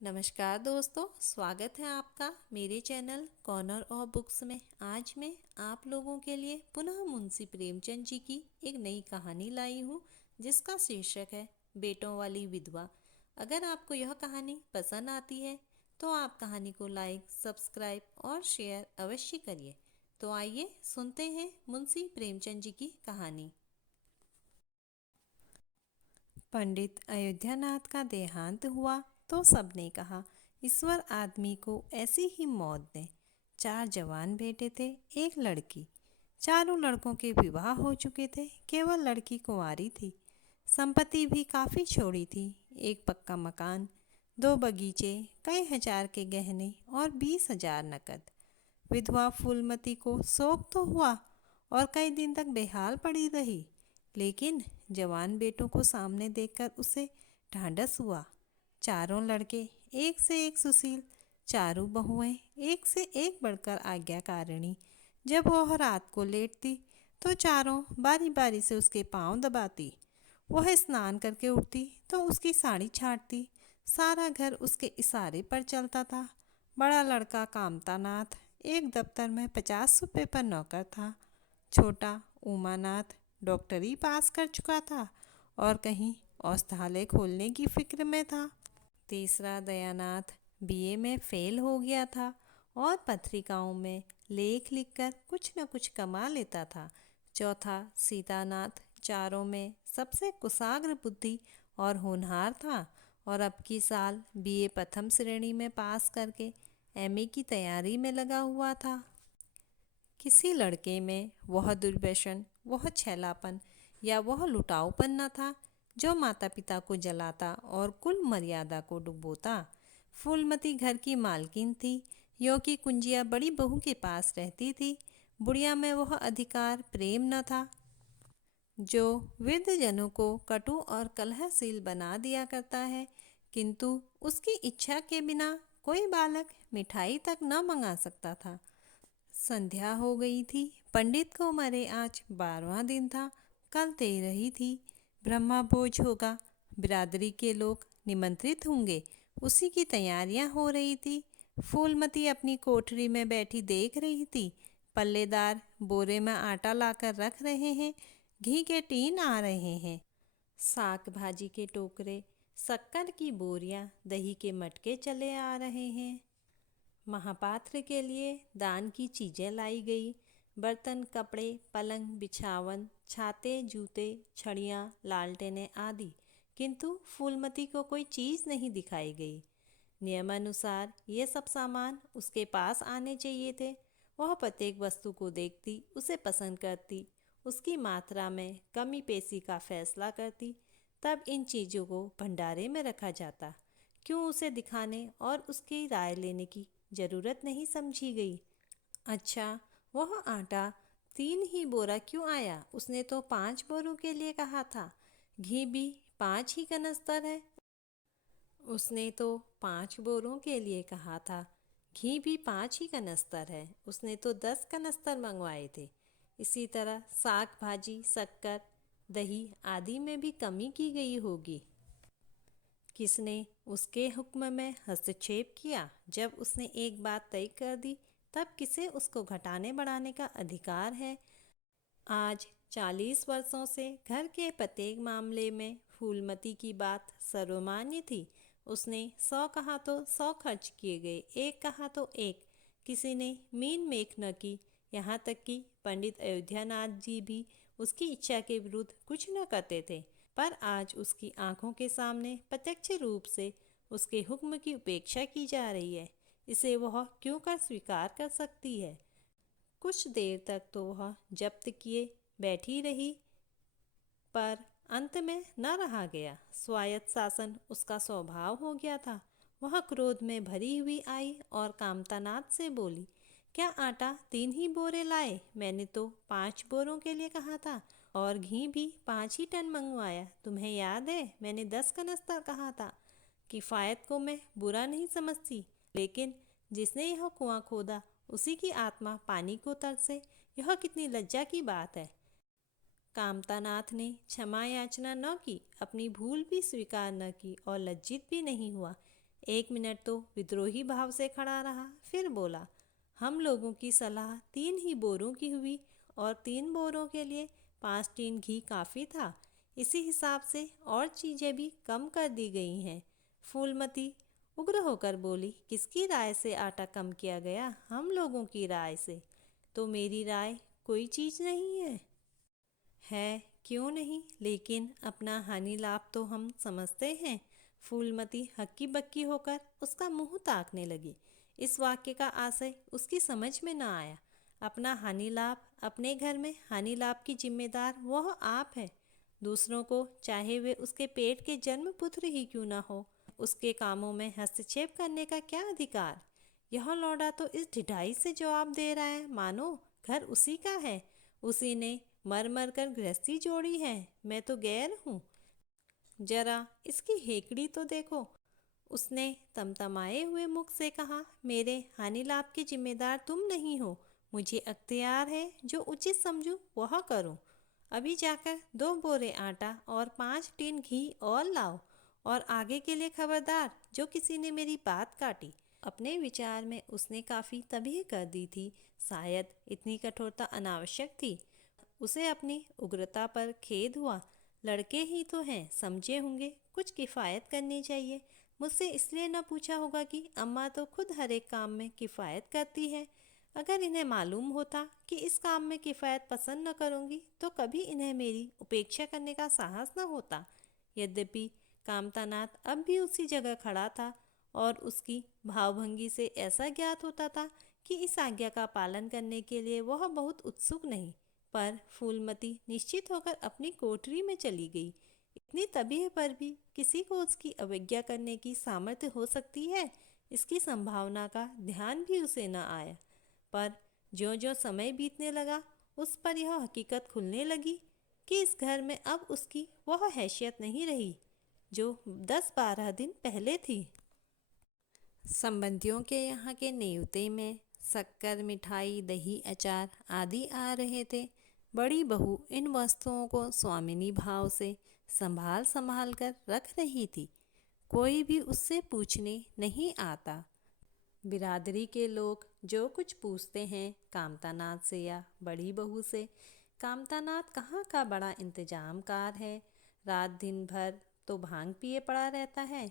नमस्कार दोस्तों, स्वागत है आपका मेरे चैनल कॉर्नर ऑफ बुक्स में। आज मैं आप लोगों के लिए पुनः मुंशी प्रेमचंद जी की एक नई कहानी लाई हूँ, जिसका शीर्षक है बेटों वाली विधवा। अगर आपको यह कहानी पसंद आती है तो आप कहानी को लाइक, सब्सक्राइब और शेयर अवश्य करिए। तो आइए सुनते हैं मुंशी प्रेमचंद जी की कहानी। पंडित अयोध्यानाथ का देहांत हुआ तो सबने कहा, ईश्वर आदमी को ऐसी ही मौत दे। 4 जवान बेटे थे, एक लड़की। चारों लड़कों के विवाह हो चुके थे, केवल लड़की कुंवारी थी। संपत्ति भी काफ़ी छोड़ी थी, एक पक्का मकान, 2 बगीचे, कई हजार के गहने और 20,000 नकद। विधवा फूलमती को शोक तो हुआ और कई दिन तक बेहाल पड़ी रही, लेकिन जवान बेटों को सामने देखकर उसे ढांढस हुआ। चारों लड़के एक से एक सुशील, चारों बहुएं एक से एक बढ़कर आज्ञाकारिणी। जब वह रात को लेटती तो चारों बारी बारी से उसके पांव दबाती। वह स्नान करके उठती तो उसकी साड़ी छाटती। सारा घर उसके इशारे पर चलता था। बड़ा लड़का कामतानाथ एक दफ्तर में 50 रुपये पर नौकर था। छोटा उमानाथ डॉक्टरी पास कर चुका था और कहीं औषधालय खोलने की फिक्र में था। तीसरा दयानाथ बीए में फेल हो गया था और पत्रिकाओं में लेख लिखकर कुछ न कुछ कमा लेता था। चौथा सीतानाथ चारों में सबसे कुशाग्र बुद्धि और होनहार था और अब की साल बीए प्रथम श्रेणी में पास करके एमए की तैयारी में लगा हुआ था। किसी लड़के में वह दुर्व्यसन, वह छैलापन या वह लुटाऊपन न था जो माता पिता को जलाता और कुल मर्यादा को डुबोता। फूलमती घर की मालकिन थी, यो की कुंजिया बड़ी बहू के पास रहती थी। बुढ़िया में वह अधिकार प्रेम न था जो वृद्धजनों को कटु और कलहशील बना दिया करता है, किंतु उसकी इच्छा के बिना कोई बालक मिठाई तक न मंगा सकता था। संध्या हो गई थी। पंडित को मरे आज 12वां दिन था। कल 13 थी। ब्रह्मा भोज होगा, बिरादरी के लोग निमंत्रित होंगे, उसी की तैयारियां हो रही थी। फूलमती अपनी कोठरी में बैठी देख रही थी। पल्लेदार बोरे में आटा लाकर रख रहे हैं, घी के टीन आ रहे हैं, साग भाजी के टोकरे, शक्कर की बोरियां, दही के मटके चले आ रहे हैं। महापात्र के लिए दान की चीज़ें लाई गई, बर्तन, कपड़े, पलंग, बिछावन, छाते, जूते, छड़ियाँ, लालटेनें आदि। किंतु फूलमती को कोई चीज़ नहीं दिखाई गई। नियमानुसार ये सब सामान उसके पास आने चाहिए थे। वह प्रत्येक वस्तु को देखती, उसे पसंद करती, उसकी मात्रा में कमी पेशी का फैसला करती, तब इन चीज़ों को भंडारे में रखा जाता। क्यों उसे दिखाने और उसकी राय लेने की ज़रूरत नहीं समझी गई। अच्छा, वह आटा 3 ही बोरा क्यों आया? उसने तो 5 बोरों के लिए कहा था। घी भी 5 ही कनस्तर है, उसने तो 5 बोरों के लिए कहा था। घी भी 5 ही कनस्तर है, उसने तो 10 कनस्तर मंगवाए थे। इसी तरह साग भाजी, शक्कर, दही आदि में भी कमी की गई होगी। किसने उसके हुक्म में हस्तक्षेप किया? जब उसने एक बात तय कर दी, तब किसे उसको घटाने बढ़ाने का अधिकार है? आज 40 वर्षों से घर के प्रत्येक मामले में फूलमती की बात सर्वमान्य थी। उसने 100 कहा तो 100 खर्च किए गए, एक कहा तो एक। किसी ने मीन मेख न की। यहाँ तक कि पंडित अयोध्यानाथ जी भी उसकी इच्छा के विरुद्ध कुछ न करते थे। पर आज उसकी आंखों के सामने प्रत्यक्ष रूप से उसके हुक्म की उपेक्षा की जा रही है। इसे वह क्यों कर स्वीकार कर सकती है? कुछ देर तक तो वह जब्त किए बैठी रही, पर अंत में न रहा गया। स्वायत्त शासन उसका स्वभाव हो गया था। वह क्रोध में भरी हुई आई और कामतानाथ से बोली, क्या आटा 3 ही बोरे लाए? मैंने तो 5 बोरों के लिए कहा था और घी भी 5 ही टन मंगवाया। तुम्हें याद है, मैंने 10 कनस्तर कहा था। किफ़ायत को मैं बुरा नहीं समझती, लेकिन जिसने यह कुआं खोदा उसी की आत्मा पानी को तरसे, यह कितनी लज्जा की बात है। कामतानाथ ने क्षमा याचना न की, अपनी भूल भी स्वीकार न की और लज्जित भी नहीं हुआ। 1 मिनट तो विद्रोही भाव से खड़ा रहा, फिर बोला, हम लोगों की सलाह 3 ही बोरों की हुई और 3 बोरों के लिए 5 टीन घी काफ़ी था। इसी हिसाब से और चीज़ें भी कम कर दी गई हैं। फूलमती उग्र होकर बोली, किसकी राय से आटा कम किया गया? हम लोगों की राय से। तो मेरी राय कोई चीज़ नहीं है, क्यों नहीं, लेकिन अपना हानि लाभ तो हम समझते हैं। फूलमती हक्की बक्की होकर उसका मुंह ताकने लगी। इस वाक्य का आशय उसकी समझ में न आया। अपना हानि लाभ, अपने घर में हानि लाभ की जिम्मेदार वह आप है। दूसरों को, चाहे वे उसके पेट के जन्म पुत्र ही क्यों न हो, उसके कामों में हस्तक्षेप करने का क्या अधिकार? यह लौंडा तो इस ढिठाई से जवाब दे रहा है मानो घर उसी का है, उसी ने मर मर कर गृहस्थी जोड़ी है, मैं तो गैर हूँ। जरा इसकी हेकड़ी तो देखो। उसने तमतमाए हुए मुख से कहा, मेरे हानि लाभ के जिम्मेदार तुम नहीं हो। मुझे अख्तियार है, जो उचित समझूं वह करूं। अभी जाकर 2 बोरे आटा और 5 टीन घी और लाओ। और आगे के लिए खबरदार, जो किसी ने मेरी बात काटी। अपने विचार में उसने काफ़ी तबीह कर दी थी। शायद इतनी कठोरता अनावश्यक थी। उसे अपनी उग्रता पर खेद हुआ। लड़के ही तो हैं, समझे होंगे कुछ किफ़ायत करनी चाहिए। मुझसे इसलिए न पूछा होगा कि अम्मा तो खुद हर एक काम में किफ़ायत करती है। अगर इन्हें मालूम होता कि इस काम में किफ़ायत पसंद न करूँगी तो कभी इन्हें मेरी उपेक्षा करने का साहस न होता। यद्यपि कामतानाथ अब भी उसी जगह खड़ा था और उसकी भावभंगी से ऐसा ज्ञात होता था कि इस आज्ञा का पालन करने के लिए वह बहुत उत्सुक नहीं। पर फूलमती निश्चित होकर अपनी कोठरी में चली गई। इतनी तबीह पर भी किसी को उसकी अवज्ञा करने की सामर्थ्य हो सकती है, इसकी संभावना का ध्यान भी उसे न आया। पर ज्यों-ज्यों समय बीतने लगा, उस पर यह हकीकत खुलने लगी कि इस घर में अब उसकी वह हैसियत नहीं रही जो 10-12 दिन पहले थी। संबंधियों के यहाँ के नेवते में शक्कर, मिठाई, दही, अचार आदि आ रहे थे। बड़ी बहू इन वस्तुओं को स्वामिनी भाव से संभाल संभाल कर रख रही थी। कोई भी उससे पूछने नहीं आता। बिरादरी के लोग जो कुछ पूछते हैं कामतानाथ से या बड़ी बहू से। कामतानाथ कहाँ का बड़ा इंतजामकार है, रात दिन भर तो भांग पिए पड़ा रहता है।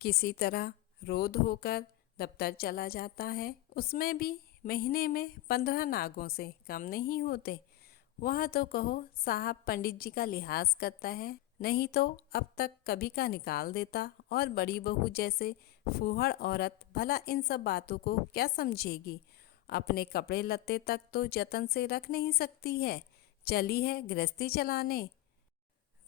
किसी तरह रोध होकर दफ्तर चला जाता है, उसमें भी महीने में 15 नागों से कम नहीं होते। वह तो कहो साहब पंडित जी का लिहाज करता है, नहीं तो अब तक कभी का निकाल देता। और बड़ी बहू जैसे फूहड़ औरत भला इन सब बातों को क्या समझेगी? अपने कपड़े लत्ते तक तो जतन से रख नहीं सकती है, चली है गृहस्थी चलाने।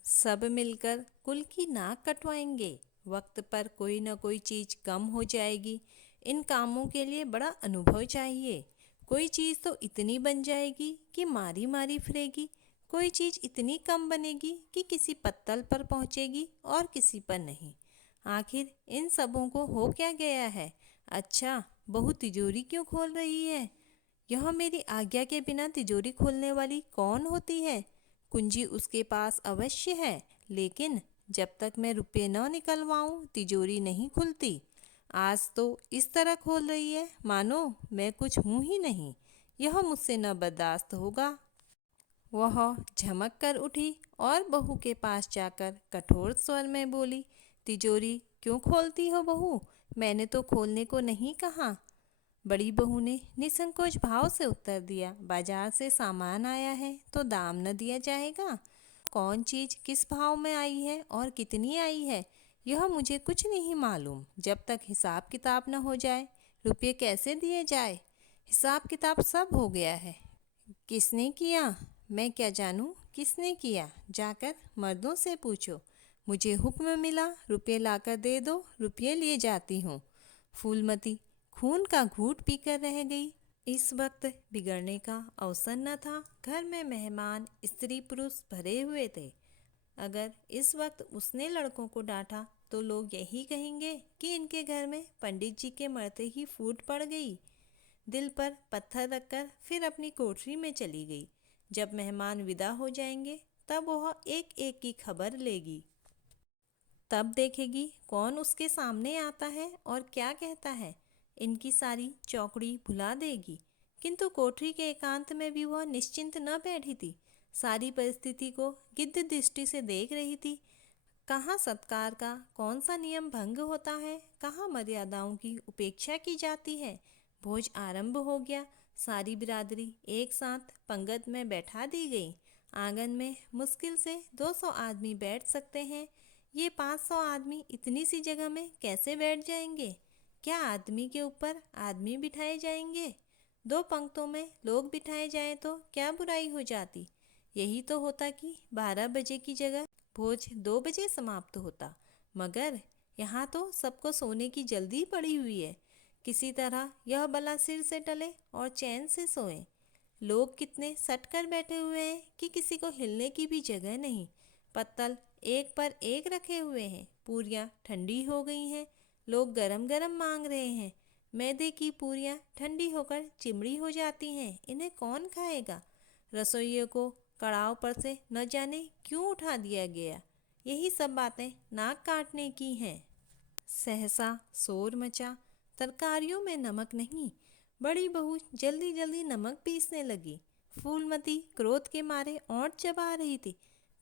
सब मिलकर कुल की नाक कटवाएंगे। वक्त पर कोई न कोई चीज़ कम हो जाएगी। इन कामों के लिए बड़ा अनुभव चाहिए। कोई चीज़ तो इतनी बन जाएगी कि मारी मारी फिरेगी, कोई चीज़ इतनी कम बनेगी कि किसी पत्तल पर पहुंचेगी और किसी पर नहीं। आखिर इन सबों को हो क्या गया है? अच्छा, बहू तिजोरी क्यों खोल रही है? यह मेरी आज्ञा के बिना तिजोरी खोलने वाली कौन होती है? कुंजी उसके पास अवश्य है, लेकिन जब तक मैं रुपये न निकलवाऊं तिजोरी नहीं खुलती। आज तो इस तरह खोल रही है मानो मैं कुछ हूँ ही नहीं। यह मुझसे न बर्दाश्त होगा। वह झमक कर उठी और बहू के पास जाकर कठोर स्वर में बोली, तिजोरी क्यों खोलती हो बहू? मैंने तो खोलने को नहीं कहा। बड़ी बहू ने निसंकोच भाव से उत्तर दिया, बाजार से सामान आया है तो दाम न दिया जाएगा? कौन चीज़ किस भाव में आई है और कितनी आई है, यह मुझे कुछ नहीं मालूम। जब तक हिसाब किताब न हो जाए रुपये कैसे दिए जाए? हिसाब किताब सब हो गया है। किसने किया? मैं क्या जानूं किसने किया? जाकर मर्दों से पूछो। मुझे हुक्म मिला रुपये लाकर दे दो, रुपये लिए जाती हूँ। फूलमती खून का घूंट पीकर रह गई। इस वक्त बिगड़ने का अवसर न था। घर में मेहमान स्त्री पुरुष भरे हुए थे। अगर इस वक्त उसने लड़कों को डांटा तो लोग यही कहेंगे कि इनके घर में पंडित जी के मरते ही फूट पड़ गई। दिल पर पत्थर रखकर फिर अपनी कोठरी में चली गई। जब मेहमान विदा हो जाएंगे तब वह एक एक की खबर लेगी। तब देखेगी कौन उसके सामने आता है और क्या कहता है। इनकी सारी चौकड़ी भुला देगी। किंतु कोठरी के एकांत में भी वह निश्चिंत न बैठी थी। सारी परिस्थिति को गिद्ध दृष्टि से देख रही थी। कहाँ सत्कार का कौन सा नियम भंग होता है, कहाँ मर्यादाओं की उपेक्षा की जाती है। भोज आरंभ हो गया। सारी बिरादरी एक साथ पंगत में बैठा दी गई। आंगन में मुश्किल से 200 आदमी बैठ सकते हैं। ये 500 आदमी इतनी सी जगह में कैसे बैठ जाएंगे? क्या आदमी के ऊपर आदमी बिठाए जाएंगे? 2 पंक्तों में लोग बिठाए जाएं तो क्या बुराई हो जाती? यही तो होता कि 12 बजे की जगह भोज 2 बजे समाप्त होता। मगर यहाँ तो सबको सोने की जल्दी पड़ी हुई है। किसी तरह यह बला सिर से टले और चैन से सोए। लोग कितने सट कर बैठे हुए हैं कि किसी को हिलने की भी जगह नहीं। पत्तल एक पर एक रखे हुए हैं। पूरियाँ ठंडी हो गई हैं। लोग गरम गरम मांग रहे हैं। मैदे की पूरियाँ ठंडी होकर चिमड़ी हो जाती हैं। इन्हें कौन खाएगा? रसोइयों को कड़ाव पर से न जाने क्यों उठा दिया गया। यही सब बातें नाक काटने की हैं। सहसा शोर मचा। तरकारियों में नमक नहीं। बड़ी बहू जल्दी जल्दी नमक पीसने लगी। फूलमती क्रोध के मारे ओंठ चबा रही थी,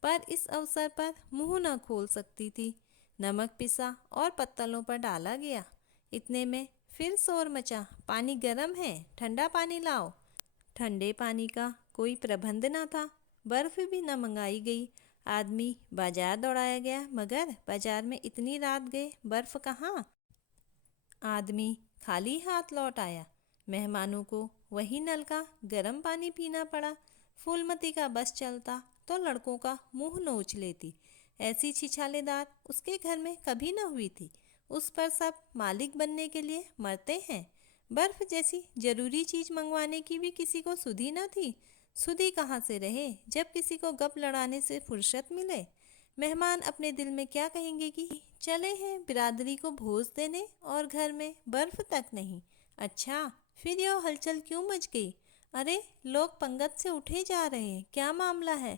पर इस अवसर पर मुंह न खोल सकती थी। नमक पिसा और पत्तलों पर डाला गया। इतने में फिर शोर मचा। पानी गर्म है, ठंडा पानी लाओ। ठंडे पानी का कोई प्रबंध न था। बर्फ भी न मंगाई गई। आदमी बाजार दौड़ाया गया, मगर बाजार में इतनी रात गए, बर्फ कहाँ? आदमी खाली हाथ लौट आया। मेहमानों को वही नल का गर्म पानी पीना पड़ा। फूलमती का बस चलता तो लड़कों का मुंह नोच लेती। ऐसी छिछालेदार उसके घर में कभी न हुई थी। उस पर सब मालिक बनने के लिए मरते हैं। बर्फ जैसी जरूरी चीज मंगवाने की भी किसी को सुधि न थी। सुधि कहाँ से रहे जब किसी को गप लड़ाने से फुर्सत मिले। मेहमान अपने दिल में क्या कहेंगे कि चले हैं बिरादरी को भोज देने और घर में बर्फ तक नहीं। अच्छा, फिर यह हलचल क्यों मच गई? अरे, लोग पंगत से उठे जा रहे हैं, क्या मामला है?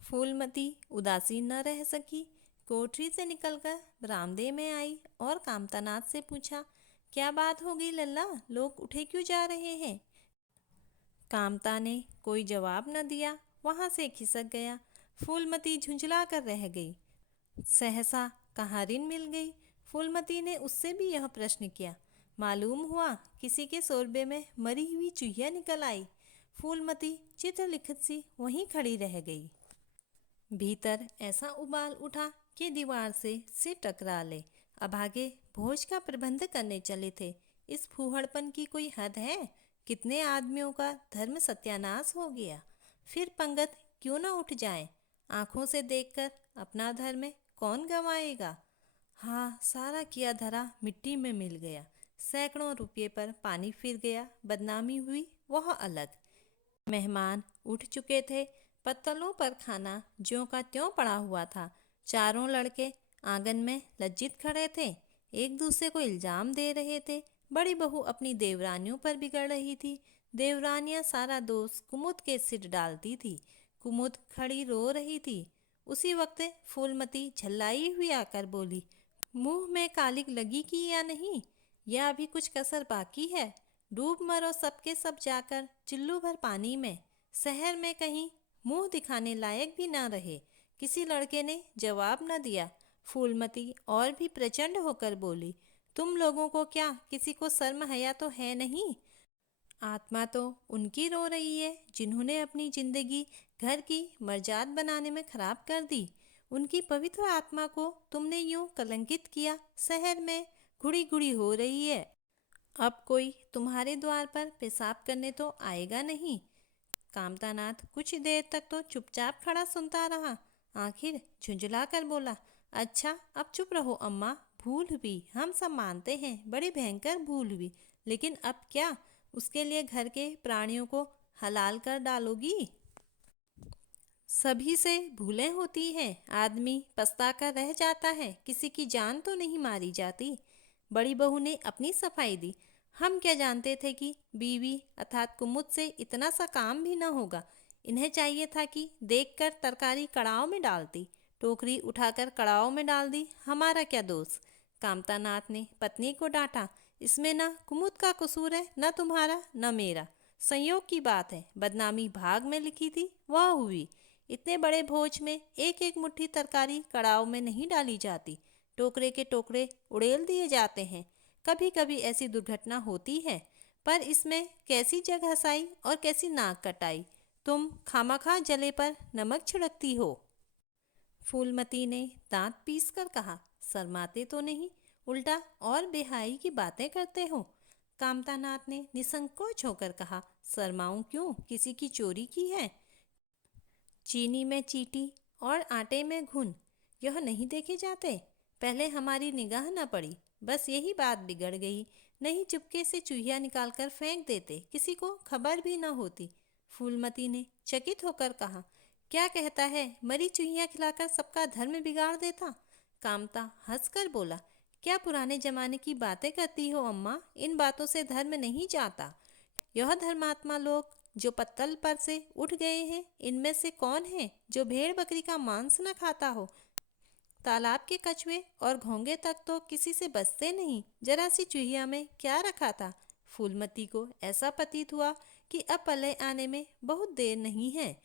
फूलमती उदासीन न रह सकी। कोठरी से निकलकर बरामदे में आई और कामतानाथ से पूछा, क्या बात हो गई लल्ला, लोग उठे क्यों जा रहे हैं? कामता ने कोई जवाब न दिया, वहां से खिसक गया। फूलमती झुंझला कर रह गई। सहसा कहारिन मिल गई। फूलमती ने उससे भी यह प्रश्न किया। मालूम हुआ किसी के शोरबे में मरी हुई चूहिया निकल आई। फूलमती चित्रलिखित सी वहीं खड़ी रह गई। भीतर ऐसा उबाल उठा कि दीवार से सिर टकरा ले। अभागे भोज का प्रबंध करने चले थे। इस फूहड़पन की कोई हद है? कितने आदमियों का धर्म सत्यानाश हो गया। फिर पंगत क्यों ना उठ जाए? आंखों से देखकर अपना धर्म कौन गंवाएगा? हाँ, सारा किया धरा मिट्टी में मिल गया। सैकड़ों रुपये पर पानी फिर गया। बदनामी हुई, वह अलग। मेहमान उठ चुके थे। पत्तलों पर खाना ज्यों का त्यों पड़ा हुआ था। चारों लड़के आंगन में लज्जित खड़े थे, एक दूसरे को इल्जाम दे रहे थे। बड़ी बहू अपनी देवरानियों पर बिगड़ रही थी। देवरानियां सारा दोष कुमुद के सिर डालती थी। कुमुद खड़ी रो रही थी। उसी वक्त फूलमती झल्लाई हुई आकर बोली, मुंह में कालिक लगी कि या नहीं, या अभी कुछ कसर बाकी है? डूब मरो सबके सब जाकर चिल्लू भर पानी में। शहर में कहीं मुंह दिखाने लायक भी ना रहे। किसी लड़के ने जवाब न दिया। फूलमती और भी प्रचंड होकर बोली, तुम लोगों को क्या किसी को शर्म हया तो है नहीं? आत्मा तो उनकी रो रही है जिन्होंने अपनी जिंदगी घर की मर्जाद बनाने में खराब कर दी। उनकी पवित्र आत्मा को तुमने यूं कलंकित किया। शहर में घुड़ी घुड़ी हो रही है। अब कोई तुम्हारे द्वार पर पेशाब करने तो आएगा नहीं। कामतानाथ कुछ देर तक तो चुपचाप खड़ा सुनता रहा। आखिर झुंझला कर बोला, अच्छा अब चुप रहो अम्मा, भूल हुई, हम सब मानते हैं, बड़ी भयंकर भूल हुई, लेकिन अब क्या? उसके लिए घर के प्राणियों को हलाल कर डालोगी? सभी से भूलें होती हैं। आदमी पछता कर रह जाता है, किसी की जान तो नहीं मारी जाती। बड़ी बहू ने अपनी सफाई दी। हम क्या जानते थे कि बीवी अर्थात कुमुद से इतना सा काम भी न होगा। इन्हें चाहिए था कि देखकर तरकारी कड़ाव में डालती। टोकरी उठाकर कड़ाव में डाल दी। हमारा क्या दोष? कामतानाथ ने पत्नी को डांटा। इसमें न कुमुद का कसूर है, न तुम्हारा न मेरा। संयोग की बात है, बदनामी भाग में लिखी थी, वह हुई। इतने बड़े भोज में एक एक मुट्ठी तरकारी कड़ाव में नहीं डाली जाती, टोकरे के टोकरे उड़ेल दिए जाते हैं। कभी कभी ऐसी दुर्घटना होती है, पर इसमें कैसी जग हंसाई और कैसी नाक कटाई। तुम खामखा जले पर नमक छिड़कती हो। फूलमती ने दांत पीस कर कहा। शर्माते तो नहीं, उल्टा और बेहाई की बातें करते हो। कामतानाथ ने निसंकोच होकर कहा। शर्माऊं क्यों? किसी की चोरी की है? चीनी में चींटी और आटे में घुन, यह नहीं देखे जाते? पहले हमारी निगाह न पड़ी, बस यही बात बिगड़ गई। नहीं चुपके से चूहिया निकालकर फेंक देते, किसी को खबर भी न होती। फूलमती ने चकित होकर कहा। क्या कहता है? मरी चूहिया खिलाकर सबका धर्म बिगाड़ देता। कामता हंसकर बोला। क्या पुराने जमाने की बातें करती हो अम्मा? इन बातों से धर्म नहीं जाता। यह धर्मात्मा लोग जो पत्तल पर से उठ गए हैं, इनमें से कौन है जो भेड़ बकरी का मांस न खाता हो? तालाब के कछुए और घोंगे तक तो किसी से बचते नहीं, जरा सी चूहिया में क्या रखा था? फूलमती को ऐसा प्रतीत हुआ कि अब पले आने में बहुत देर नहीं है।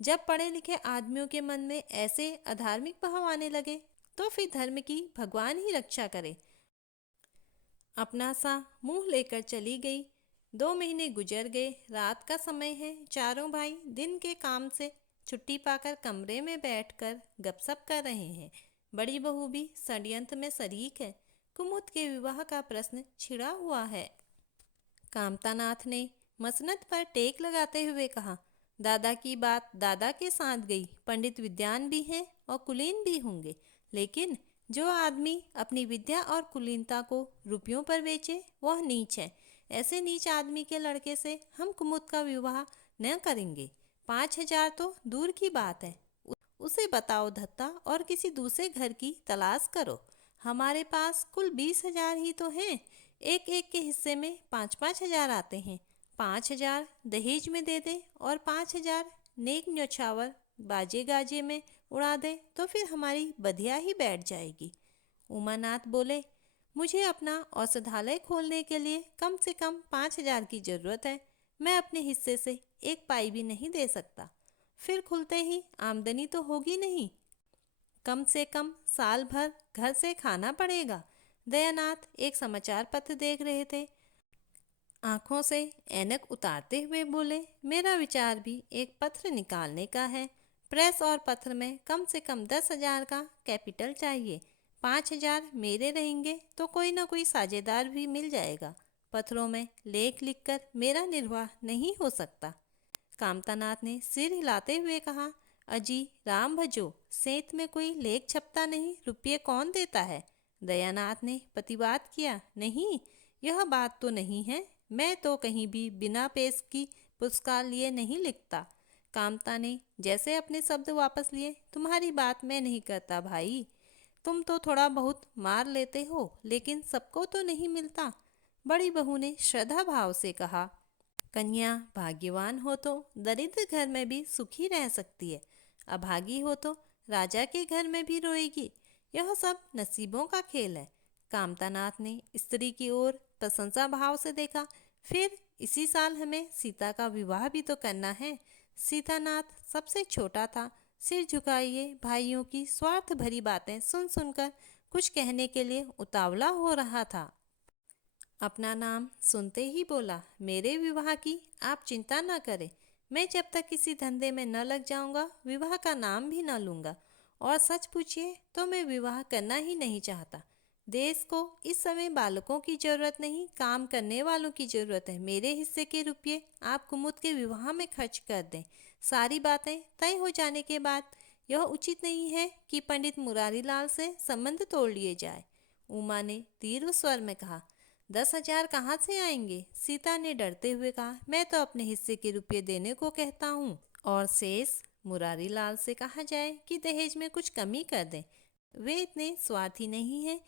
जब पढ़े लिखे आदमियों के मन में ऐसे अधार्मिक भाव आने लगे, तो फिर धर्म की भगवान ही रक्षा करे। अपना सा मुंह लेकर चली गई। 2 महीने गुजर गए। रात का समय है। चारों भाई दिन के काम से छुट्टी पाकर कमरे में बैठकर गपशप कर रहे हैं। बड़ी बहू भी षड्यंत्र में शरीक है। कुमुद के विवाह का प्रश्न छिड़ा हुआ है। कामतानाथ ने मसनद पर टेक लगाते हुए कहा। दादा की बात दादा के साथ गई। पंडित विद्वान भी हैं और कुलीन भी होंगे, लेकिन जो आदमी अपनी विद्या और कुलीनता को रुपयों पर बेचे, वह नीच है। ऐसे नीच आदमी के लड़के से हम कुमुद का विवाह न करेंगे। 5,000 तो दूर की बात है, उसे बताओ धत्ता और किसी दूसरे घर की तलाश करो। हमारे पास कुल 20,000 ही तो हैं। एक एक के हिस्से में 5-5 हजार आते हैं। 5,000 दहेज में दे दे और 5,000 नेक न्यौछावर बाजे गाजे में उड़ा दे, तो फिर हमारी बधिया ही बैठ जाएगी। उमानाथ बोले। मुझे अपना औषधालय खोलने के लिए कम से कम 5,000 की जरूरत है। मैं अपने हिस्से से 1 पाई भी नहीं दे सकता। फिर खुलते ही आमदनी तो होगी नहीं, कम से कम साल भर घर से खाना पड़ेगा। दयानाथ एक समाचार पत्र देख रहे थे। आंखों से ऐनक उतारते हुए बोले। मेरा विचार भी एक पत्र निकालने का है। प्रेस और पत्र में कम से कम 10,000 का कैपिटल चाहिए। 5,000 मेरे रहेंगे तो कोई ना कोई साझेदार भी मिल जाएगा। पत्रों में लेख लिखकर मेरा निर्वाह नहीं हो सकता। कामतानाथ ने सिर हिलाते हुए कहा। अजी राम भजो, सेंत में कोई लेख छपता नहीं, रुपये कौन देता है? दयानाथ ने प्रतिवाद किया। नहीं, यह बात तो नहीं है। मैं तो कहीं भी बिना पेश की पुरस्कार लिए नहीं लिखता। कामता ने जैसे अपने शब्द वापस लिए। तुम्हारी बात मैं नहीं करता भाई। तुम तो थोड़ा बहुत मार लेते हो, लेकिन सबको तो नहीं मिलता। बड़ी बहू ने श्रद्धा भाव से कहा। कन्या भाग्यवान हो तो दरिद्र घर में भी सुखी रह सकती है, अभागी हो तो राजा के घर में भी रोएगी। यह सब नसीबों का खेल है। कामतानाथ ने स्त्री की ओर प्रशंसा भाव से देखा। फिर इसी साल हमें सीता का विवाह भी तो करना है। सीतानाथ सबसे छोटा था। सिर झुकाइए भाइयों की स्वार्थ भरी बातें सुन सुनकर कुछ कहने के लिए उतावला हो रहा था। अपना नाम सुनते ही बोला। मेरे विवाह की आप चिंता न करें। मैं जब तक किसी धंधे में न लग जाऊंगा, विवाह का नाम भी न लूंगा। और सच पूछिए तो मैं विवाह करना ही नहीं चाहता। देश को इस समय बालकों की जरूरत नहीं, काम करने वालों की जरूरत है। मेरे हिस्से के रुपये आप कुमुद के विवाह में खर्च कर दें। सारी बातें तय हो जाने के बाद यह उचित नहीं है कि पंडित मुरारीलाल से संबंध तोड़ लिए जाए। उमा ने तीव्र स्वर में कहा। 10,000 कहाँ से आएंगे? सीता ने डरते हुए कहा। मैं तो अपने हिस्से के रुपये देने को कहता हूँ, और शेष मुरारीलाल से कहा जाए कि दहेज में कुछ कमी कर दें। वे इतने स्वार्थी नहीं हैं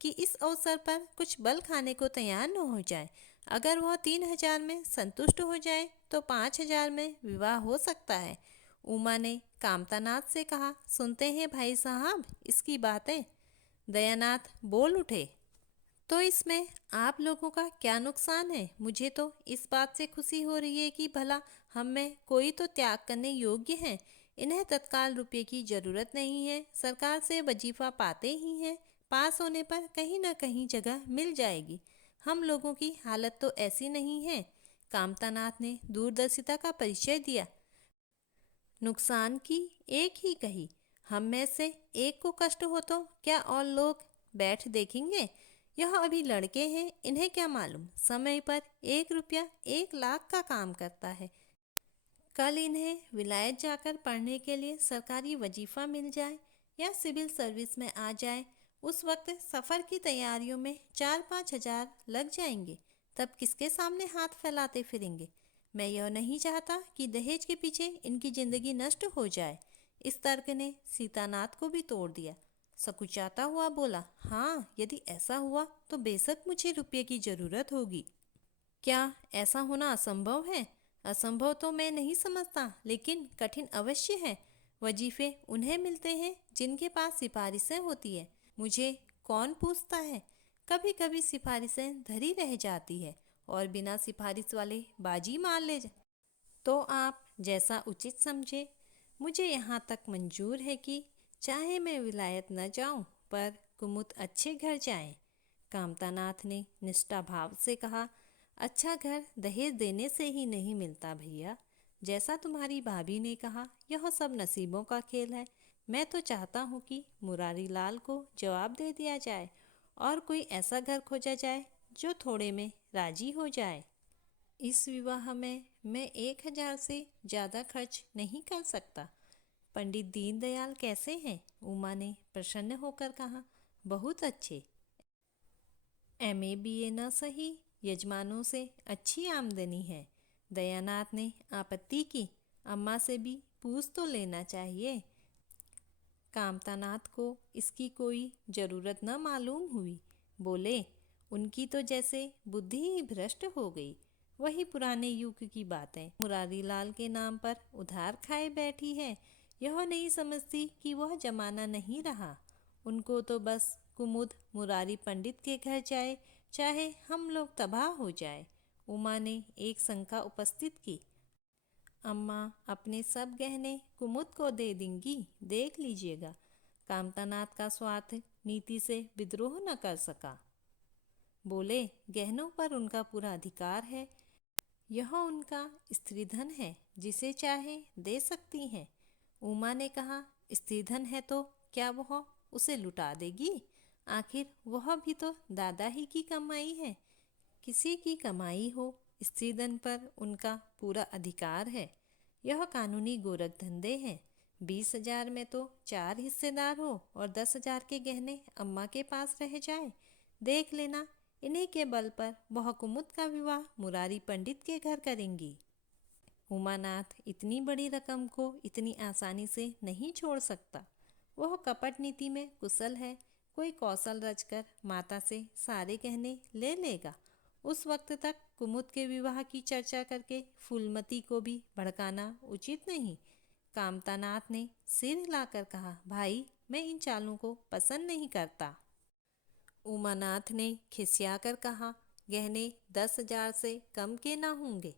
कि इस अवसर पर कुछ बल खाने को तैयार न हो जाए। अगर वह 3,000 में संतुष्ट हो जाए तो 5,000 में विवाह हो सकता है। उमा ने कामतानाथ से कहा, सुनते हैं भाई साहब इसकी बातें। दयानाथ बोल उठे, तो इसमें आप लोगों का क्या नुकसान है? मुझे तो इस बात से खुशी हो रही है कि भला हम में कोई तो त्याग करने योग्य है। इन्हें तत्काल रुपये की जरूरत नहीं है, सरकार से वजीफा पाते ही हैं, पास होने पर कहीं ना कहीं जगह मिल जाएगी। हम लोगों की हालत तो ऐसी नहीं है। कामतानाथ ने दूरदर्शिता का परिचय दिया। नुकसान की एक ही कही, हम में से एक को कष्ट हो तो क्या और लोग बैठ देखेंगे? यह अभी लड़के हैं, इन्हें क्या मालूम समय पर 1 रुपया 1 लाख का काम करता है। कल इन्हें विलायत जाकर पढ़ने के लिए सरकारी वजीफा मिल जाए या सिविल सर्विस में आ जाए, उस वक्त सफ़र की तैयारियों में 4-5 हज़ार लग जाएंगे। तब किसके सामने हाथ फैलाते फिरेंगे? मैं यह नहीं चाहता कि दहेज के पीछे इनकी जिंदगी नष्ट हो जाए। इस तर्क ने सीतानाथ को भी तोड़ दिया। सकुचाता हुआ बोला, हाँ यदि ऐसा हुआ तो बेशक मुझे रुपये की जरूरत होगी। क्या ऐसा होना असंभव है? असंभव तो मैं नहीं समझता, लेकिन कठिन अवश्य है। वजीफे उन्हें मिलते हैं जिनके पास सिफारिशें होती है। मुझे कौन पूछता है? कभी कभी सिफारिशें धरी रह जाती है और बिना सिफारिश वाले बाजी मार ले तो आप जैसा उचित समझे। मुझे यहाँ तक मंजूर है कि चाहे मैं विलायत न जाऊँ पर कुमुद अच्छे घर जाए। कामतानाथ ने निष्ठा भाव से कहा, अच्छा घर दहेज देने से ही नहीं मिलता भैया। जैसा तुम्हारी भाभी ने कहा, यह सब नसीबों का खेल है। मैं तो चाहता हूँ कि मुरारी लाल को जवाब दे दिया जाए और कोई ऐसा घर खोजा जाए जो थोड़े में राजी हो जाए। इस विवाह में मैं 1 हज़ार से ज़्यादा खर्च नहीं कर सकता। पंडित दीनदयाल कैसे हैं? उमा ने प्रसन्न होकर कहा, बहुत अच्छे। MA BA न सही, यजमानों से अच्छी आमदनी है। दयानाथ ने आपत्ति की, अम्मा से भी पूछ तो लेना चाहिए। कामतानाथ को इसकी कोई ज़रूरत न मालूम हुई। बोले, उनकी तो जैसे बुद्धि ही भ्रष्ट हो गई। वही पुराने युग की बातें मुरारी लाल के नाम पर उधार खाए बैठी है। यह नहीं समझती कि वह जमाना नहीं रहा। उनको तो बस कुमुद मुरारी पंडित के घर जाए, चाहे हम लोग तबाह हो जाए। उमा ने एक शंका उपस्थित की, अम्मा अपने सब गहने कुमुद को दे देंगी, देख लीजिएगा। कामतानाथ का स्वार्थ नीति से विद्रोह न कर सका। बोले, गहनों पर उनका पूरा अधिकार है। यह उनका स्त्रीधन है, जिसे चाहे दे सकती हैं। उमा ने कहा, स्त्रीधन है तो क्या वह उसे लुटा देगी? आखिर वह भी तो दादा ही की कमाई है। किसी की कमाई हो, स्त्रीधन पर उनका पूरा अधिकार है। यह कानूनी गोरख धंधे हैं। 20 हज़ार में तो 4 हिस्सेदार हो और 10 हज़ार के गहने अम्मा के पास रह जाए। देख लेना, इन्हीं के बल पर वह कुमुद का विवाह मुरारी पंडित के घर करेंगी। उमानाथ इतनी बड़ी रकम को इतनी आसानी से नहीं छोड़ सकता। वह कपट नीति में कुशल है। कोई कौशल रचकर माता से सारे गहने ले लेगा। उस वक्त तक कुमुद के विवाह की चर्चा करके फूलमती को भी भड़काना उचित नहीं। कामतानाथ ने सिर हिलाकर कहा, भाई मैं इन चालों को पसंद नहीं करता। उमानाथ ने खिसियाकर कहा, गहने 10 हज़ार से कम के ना होंगे।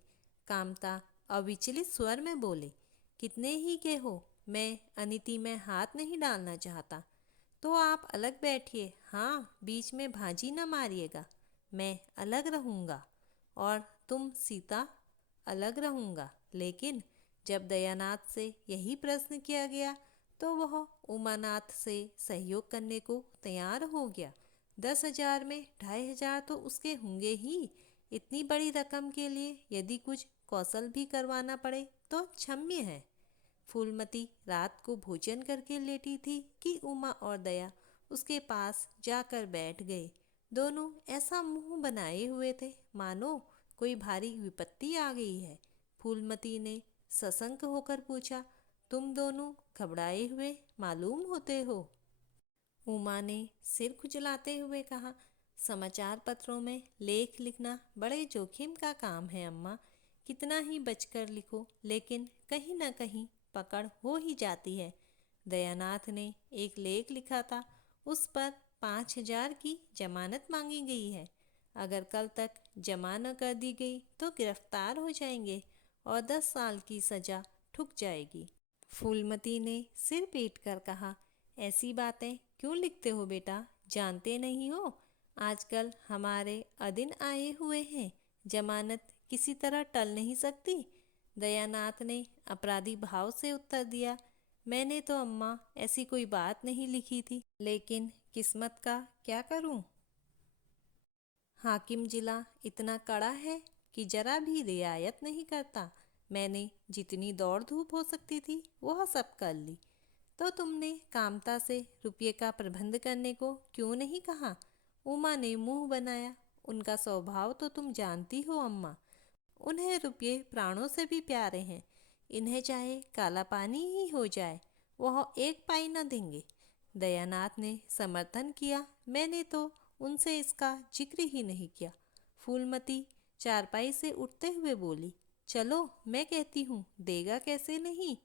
कामता अविचलित स्वर में बोले, कितने ही के हो, मैं अनिति में हाथ नहीं डालना चाहता। तो आप अलग बैठिए, हाँ बीच में भाजी न मारिएगा। मैं अलग रहूँगा और तुम सीता अलग रहूँगा। लेकिन जब दयानाथ से यही प्रश्न किया गया तो वह उमानाथ से सहयोग करने को तैयार हो गया। 10 हज़ार में 2.5 हज़ार तो उसके होंगे ही। इतनी बड़ी रकम के लिए यदि कुछ कौशल भी करवाना पड़े तो क्षम्य है। फूलमती रात को भोजन करके लेटी थी कि उमा और दया उसके पास जाकर बैठ गए। दोनों ऐसा मुंह बनाए हुए थे मानो कोई भारी विपत्ति आ गई है। फूलमती ने सशंक होकर पूछा, तुम दोनों घबराए हुए मालूम होते हो। उमा ने सिर खुजलाते हुए कहा, समाचार पत्रों में लेख लिखना बड़े जोखिम का काम है अम्मा। कितना ही बचकर लिखो, लेकिन कहीं न कहीं पकड़ हो ही जाती है। दयानाथ ने एक लेख लिखा था, उस पर 5,000 की जमानत मांगी गई है। अगर कल तक जमा न कर दी गई तो गिरफ्तार हो जाएंगे और 10 साल की सजा ठुक जाएगी। फूलमती ने सिर पीट कर कहा, ऐसी बातें क्यों लिखते हो बेटा? जानते नहीं हो आजकल हमारे अधीन आए हुए हैं, जमानत किसी तरह टल नहीं सकती। दयानाथ ने अपराधी भाव से उत्तर दिया, मैंने तो अम्मा ऐसी कोई बात नहीं लिखी थी, लेकिन किस्मत का क्या करूं? हाकिम जिला इतना कड़ा है कि जरा भी रियायत नहीं करता। मैंने जितनी दौड़ धूप हो सकती थी वह सब कर ली। तो तुमने कामता से रुपये का प्रबंध करने को क्यों नहीं कहा? उमा ने मुंह बनाया। उनका स्वभाव तो तुम जानती हो अम्मा, उन्हें रुपये प्राणों से भी प्यारे हैं। इन्हें चाहे काला पानी ही हो जाए, वह एक पाई न देंगे। दयानाथ ने समर्थन किया, मैंने तो उनसे इसका जिक्र ही नहीं किया। फूलमती चारपाई से उठते हुए बोली, चलो मैं कहती हूँ, देगा कैसे नहीं?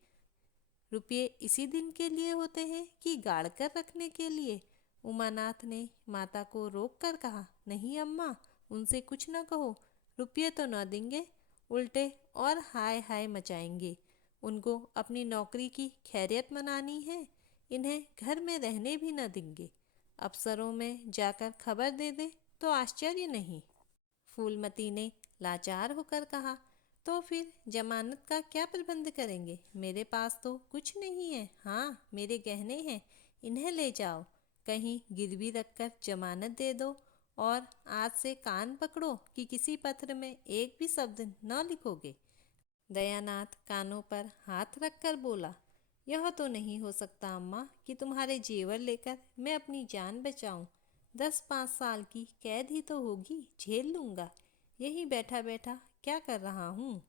रुपये इसी दिन के लिए होते हैं कि गाड़ कर रखने के लिए? उमानाथ ने माता को रोक कर कहा, नहीं अम्मा, उनसे कुछ न कहो, रुपये तो न देंगे, उल्टे और हाय हाय मचाएंगे। उनको अपनी नौकरी की खैरियत मनानी है, इन्हें घर में रहने भी न देंगे। अफसरों में जाकर खबर दे दे तो आश्चर्य नहीं। फूलमती ने लाचार होकर कहा, तो फिर जमानत का क्या प्रबंध करेंगे? मेरे पास तो कुछ नहीं है। हाँ, मेरे गहने हैं, इन्हें ले जाओ, कहीं गिरवी रखकर जमानत दे दो, और आज से कान पकड़ो कि किसी पत्र में एक भी शब्द न लिखोगे। दयानाथ कानों पर हाथ रखकर बोला, यह तो नहीं हो सकता अम्मा कि तुम्हारे जेवर लेकर मैं अपनी जान बचाऊं। 10-5 साल की कैद ही तो होगी, झेल लूंगा। यही बैठा बैठा क्या कर रहा हूँ?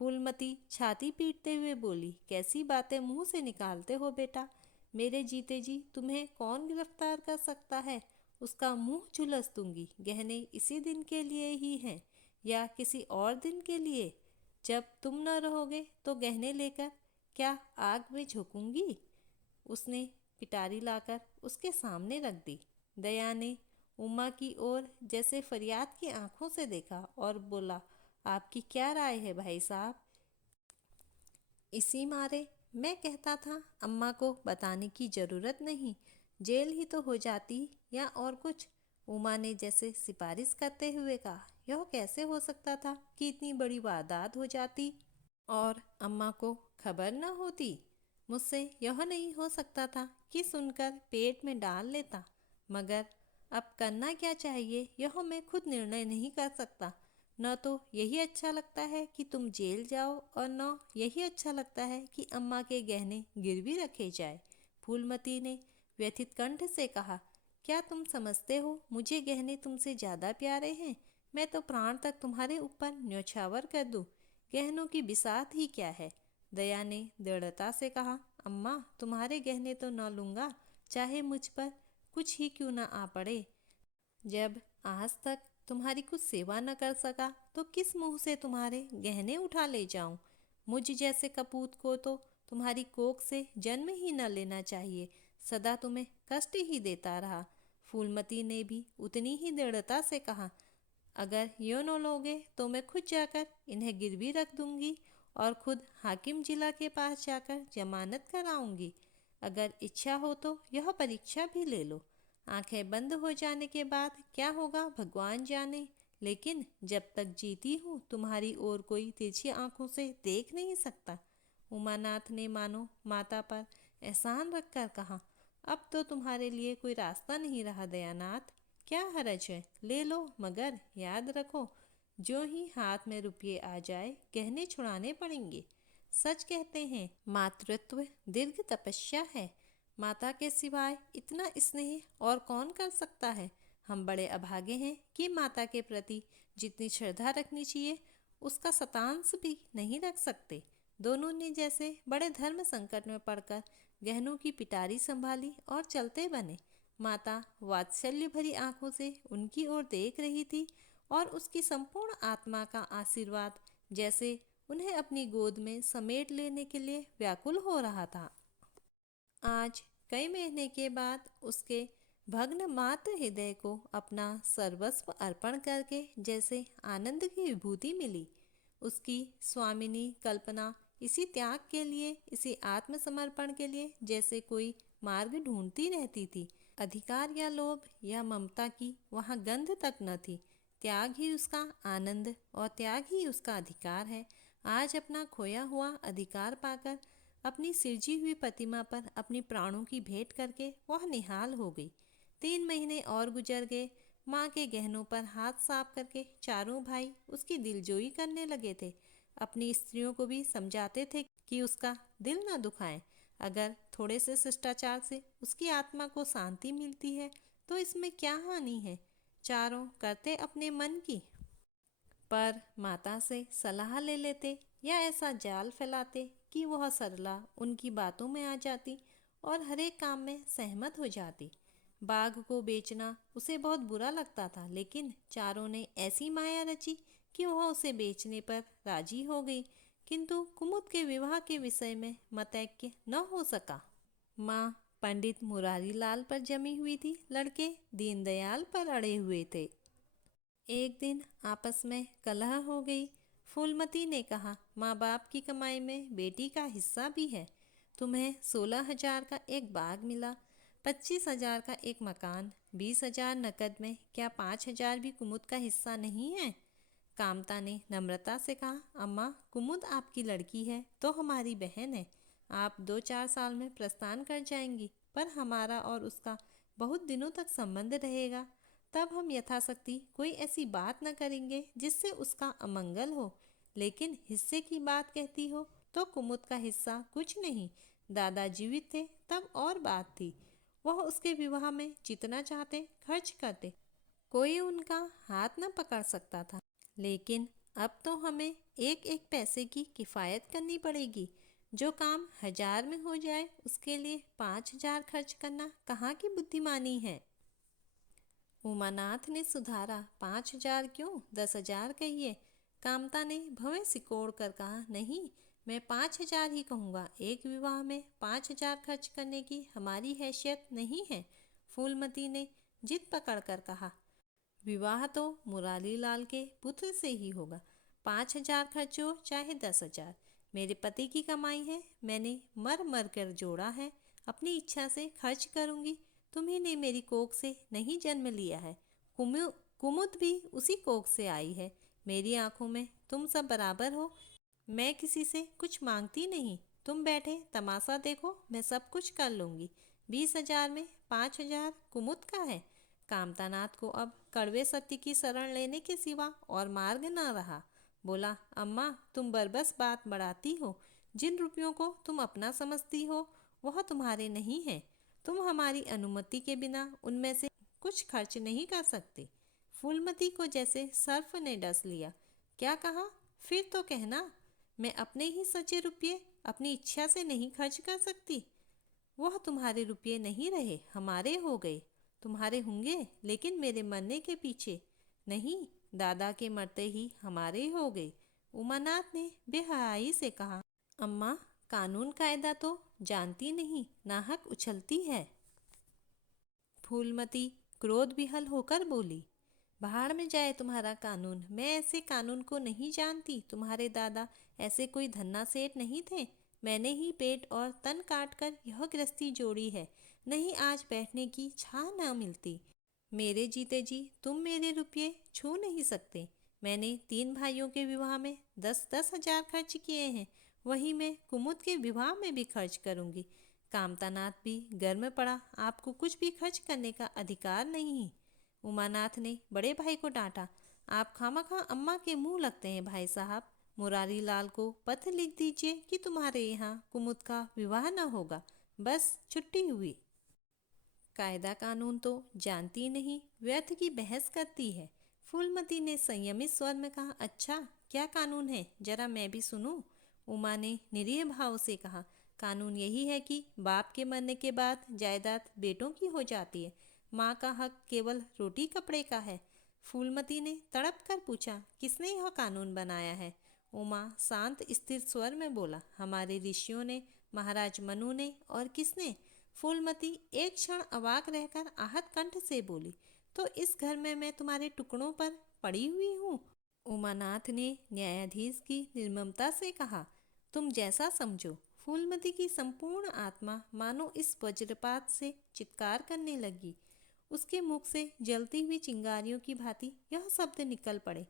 फूलमती छाती पीटते हुए बोली, कैसी बातें मुंह से निकालते हो बेटा? मेरे जीते जी तुम्हें कौन गिरफ्तार कर सकता है? उसका मुंह झुलस दूंगी। गहने इसी दिन के लिए ही हैं या किसी और दिन के लिए? जब तुम न रहोगे तो गहने लेकर क्या आग में झोंकूंगी? उसने पिटारी लाकर उसके सामने रख दी। दया ने उमा की ओर जैसे फरियाद की आंखों से देखा और बोला, आपकी क्या राय है भाई साहब? इसी मारे मैं कहता था अम्मा को बताने की जरूरत नहीं, जेल ही तो हो जाती या और कुछ। उमा ने जैसे सिफारिश करते हुए कहा, यह कैसे हो सकता था कि इतनी बड़ी वारदात हो जाती और अम्मा को खबर न होती? मुझसे यह नहीं हो सकता था कि सुनकर पेट में डाल लेता, मगर अब करना क्या चाहिए यह मैं खुद निर्णय नहीं कर सकता। न तो यही अच्छा लगता है कि तुम जेल जाओ और न यही अच्छा लगता है कि अम्मा के गहने गिरवी रखे जाए। फूलमती ने व्यथित कंठ से कहा, क्या तुम समझते हो मुझे गहने तुमसे ज़्यादा प्यारे हैं? मैं तो प्राण तक तुम्हारे ऊपर न्यौछावर कर दूं। गहनों की बिसात ही क्या है? दया ने दृढ़ता से कहा, अम्मा तुम्हारे गहने तो न लूँगा, चाहे मुझ पर कुछ ही क्यों न आ पड़े। जब आज तक तुम्हारी कुछ सेवा न कर सका तो किस मुंह से तुम्हारे गहने उठा ले जाऊं? मुझ जैसे कपूत को तो तुम्हारी कोख से जन्म ही न लेना चाहिए, सदा तुम्हें कष्ट ही देता रहा। फूलमती ने भी उतनी ही दृढ़ता से कहा, अगर यूँ न लोगे तो मैं खुद जाकर इन्हें गिरवी रख दूंगी और खुद हाकिम जिला के पास जाकर जमानत कराऊंगी। अगर इच्छा हो तो यह परीक्षा भी ले लो। आंखें बंद हो जाने के बाद क्या होगा भगवान जाने, लेकिन जब तक जीती हूँ तुम्हारी ओर कोई तिरछी आंखों से देख नहीं सकता। उमानाथ ने मानो माता पर एहसान रखकर कहा, अब तो तुम्हारे लिए कोई रास्ता नहीं रहा दयानाथ। क्या हरज है, ले लो, मगर याद रखो जो ही हाथ में रुपये आ जाए गहने छुड़ाने पड़ेंगे। सच कहते हैं मातृत्व दीर्घ तपस्या है। माता के सिवाय इतना स्नेह और कौन कर सकता है? हम बड़े अभागे हैं कि माता के प्रति जितनी श्रद्धा रखनी चाहिए उसका शतांश भी नहीं रख सकते। दोनों ने जैसे बड़े धर्म संकट में पड़कर गहनों की पिटारी संभाली और चलते बने। माता वात्सल्य भरी आंखों से उनकी ओर देख रही थी और उसकी संपूर्ण आत्मा का आशीर्वाद जैसे उन्हें अपनी गोद में समेट लेने के लिए व्याकुल हो रहा था। आज कई महीने के बाद उसके भग्न मातृ हृदय को अपना सर्वस्व अर्पण करके जैसे आनंद की विभूति मिली। उसकी स्वामिनी कल्पना इसी त्याग के लिए, इसी आत्मसमर्पण के लिए जैसे कोई मार्ग ढूंढती रहती थी। अधिकार या लोभ या ममता की वहाँ गंध तक न थी। त्याग ही उसका आनंद और त्याग ही उसका अधिकार है। आज अपना खोया हुआ अधिकार पाकर, अपनी सिरजी हुई प्रतिमा पर अपनी प्राणों की भेंट करके वह निहाल हो गई। 3 महीने और गुजर गए। माँ के गहनों पर हाथ साफ करके चारों भाई उसकी दिलजोई करने लगे थे। अपनी स्त्रियों को भी समझाते थे कि उसका दिल न दुखाएं। अगर थोड़े से शिष्टाचार से उसकी आत्मा को शांति मिलती है तो इसमें क्या हानि है। चारों करते अपने मन की, पर माता से सलाह ले लेते या ऐसा जाल फैलाते कि वह सरला उनकी बातों में आ जाती और हर एक काम में सहमत हो जाती। बाघ को बेचना उसे बहुत बुरा लगता था, लेकिन चारों ने ऐसी माया रची कि वह उसे बेचने पर राजी हो गई। किंतु कुमुद के विवाह के विषय में मतैक्य न हो सका। माँ पंडित मुरारी लाल पर जमी हुई थी, लड़के दीनदयाल पर अड़े हुए थे। एक दिन आपस में कलह हो गई। फूलमती ने कहा, माँ बाप की कमाई में बेटी का हिस्सा भी है। तुम्हें 16,000 का एक बाग मिला, 25,000 का एक मकान, 20,000 नकद में, क्या 5,000 भी कुमुद का हिस्सा नहीं है? कामता ने नम्रता से कहा, अम्मा कुमुद आपकी लड़की है तो हमारी बहन है। आप 2-4 साल में प्रस्थान कर जाएंगी, पर हमारा और उसका बहुत दिनों तक संबंध रहेगा। तब हम यथाशक्ति कोई ऐसी बात न करेंगे जिससे उसका अमंगल हो। लेकिन हिस्से की बात कहती हो तो कुमुद का हिस्सा कुछ नहीं। दादा जीवित थे तब और बात थी, वह उसके विवाह में जितना चाहते खर्च करते, कोई उनका हाथ न पकड़ सकता था। लेकिन अब तो हमें एक एक पैसे की किफ़ायत करनी पड़ेगी। जो काम 1,000 में हो जाए उसके लिए 5,000 खर्च करना कहाँ की बुद्धिमानी है। उमानाथ ने सुधारा, 5,000 क्यों, 10,000 कहिए। कामता ने भवें सिकोड़ कर कहा, नहीं, मैं 5,000 ही कहूँगा। एक विवाह में 5,000 खर्च करने की हमारी हैसियत नहीं है। फूलमती ने जिद पकड़ कर कहा, विवाह तो मुरारी लाल के पुत्र से ही होगा। 5,000 खर्च हो चाहे 10,000, मेरे पति की कमाई है, मैंने मर मर कर जोड़ा है, अपनी इच्छा से खर्च करूँगी। तुम्ही ने मेरी कोख से नहीं जन्म लिया है, कुमुद भी उसी कोख से आई है। मेरी आंखों में तुम सब बराबर हो, मैं किसी से कुछ मांगती नहीं। तुम बैठे तमाशा देखो, मैं सब कुछ कर लूँगी। 20,000 में 5,000 कुमुद का है। कामतानाथ को अब कड़वे सत्य की शरण लेने के सिवा और मार्ग न रहा। बोला, अम्मा तुम बरबस बात बढ़ाती हो। जिन रुपयों को तुम अपना समझती हो वह तुम्हारे नहीं है। तुम हमारी अनुमति के बिना उनमें से कुछ खर्च नहीं कर सकते। फूलमती को जैसे सर्फ ने डस लिया। क्या कहा? फिर तो कहना, मैं अपने ही सचे रुपये अपनी इच्छा से नहीं खर्च कर सकती। वह तुम्हारे रुपये नहीं रहे, हमारे हो गए। तुम्हारे होंगे लेकिन मेरे मरने के पीछे नहीं, दादा के मरते ही हमारे हो गए। उमानाथ ने बेहयाई से कहा, अम्मा कानून कायदा तो जानती नहीं, नाहक उछलती है। फूलमती क्रोध विहल होकर बोली, भाड़ में जाए तुम्हारा कानून, मैं ऐसे कानून को नहीं जानती। तुम्हारे दादा ऐसे कोई धन्ना सेठ नहीं थे। मैंने ही पेट और तन काट कर यह गृहस्थी जोड़ी है, नहीं आज बैठने की छां न मिलती। मेरे जीते जी तुम मेरे रुपये छू नहीं सकते। मैंने 3 भाइयों के विवाह में 10-10 हजार खर्च किए हैं, वही मैं कुमुद के विवाह में भी खर्च करूंगी। कामतानाथ भी गर्म पड़ा, आपको कुछ भी खर्च करने का अधिकार नहीं। उमानाथ ने बड़े भाई को डांटा, आप खामखा अम्मा के मुंह लगते हैं भाई साहब। मुरारी लाल को पत्र लिख दीजिए कि तुम्हारे यहाँ कुमुद का विवाह न होगा, बस छुट्टी हुई। कायदा कानून तो जानती नहीं, व्यर्थ की बहस करती है। फूलमती ने संयमित स्वर में कहा, अच्छा क्या कानून है, जरा मैं भी सुनूं। उमा ने निरीह भाव से कहा, कानून यही है कि बाप के मरने के बाद जायदाद बेटों की हो जाती है, माँ का हक केवल रोटी कपड़े का है। फूलमती ने तड़प कर पूछा, किसने यह कानून बनाया है? उमा शांत स्थिर स्वर में बोला, हमारे ऋषियों ने, महाराज मनु ने, और किसने? फूलमती एक क्षण अवाक रहकर आहत कंठ से बोली, तो इस घर में मैं तुम्हारे टुकड़ों पर पड़ी हुई हूँ? उमानाथ ने न्यायाधीश की निर्ममता से कहा, तुम जैसा समझो। फूलमती की संपूर्ण आत्मा मानो इस वज्रपात से चित्कार करने लगी। उसके मुख से जलती हुई चिंगारियों की भांति यह शब्द निकल पड़े,